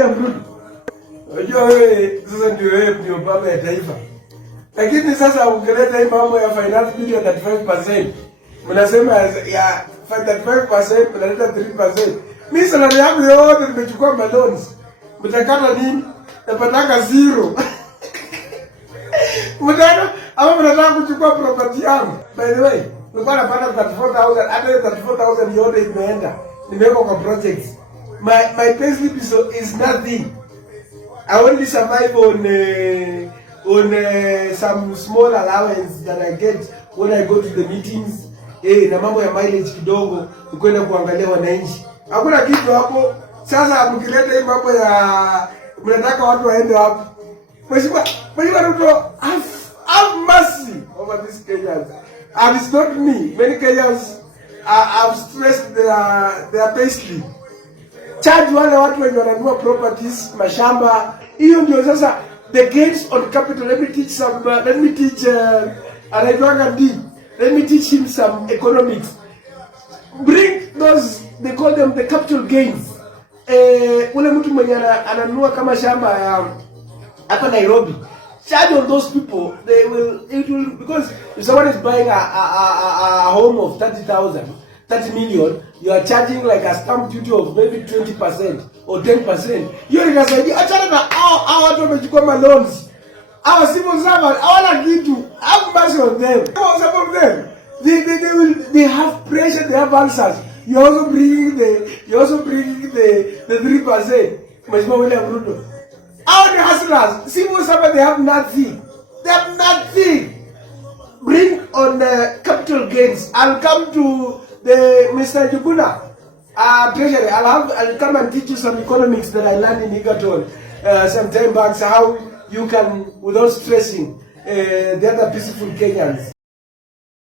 William Ruto. Unajua wewe sasa ndio baba ya taifa. Lakini sasa ukileta hii mambo ya finance bill ya 35%, mnasema ya 35% mnaleta 3%. Mimi salary yangu yote nimechukua loans. Mtakata nini? Napataka zero. Mtaka ama mnataka kuchukua property yangu. By the way, nilikuwa napata 34,000, hata 34,000 yote imeenda. Nimeweka kwa projects. My payslip is nothing. I only survive on some small allowance that I get when I go to the meetings. Na mambo ya mileage kidogo, ukwenda kuangalia wananchi. Hakuna kitu hapo. Sasa mkileta hii mambo ya mnataka watu waende hapo. Mheshimiwa Ruto, have mercy over these Kenyans. And it's not me. Many Kenyans have stressed their payslip. Charge wale watu wenye wananunua properties, mashamba. Hiyo ndio sasa the gains on capital. Let me teach him some economics. Bring those, they call them the capital gains. Ule mtu mwenye ananunua kama shamba hapa Nairobi, charge on those people. It will, because if someone is buying a home of 30 million, you are charging like a stamp duty of maybe 20% or 10%. Hiyo inasaidia. Achana na hao watu wamechukua loans. Hao civil servants hawana kitu. Have mercy on them. Some of them, they have pressure, they have answers. You also bring the 3%. Mheshimiwa William Ruto. How the hustlers, civil servants, they have nothing. They have nothing. Bring on the capital gains. I'll come to the Mr. Juguna, treasury. I'll come and teach you some economics that I learned in Egerton some time back. So how you can, without stressing the other peaceful Kenyans.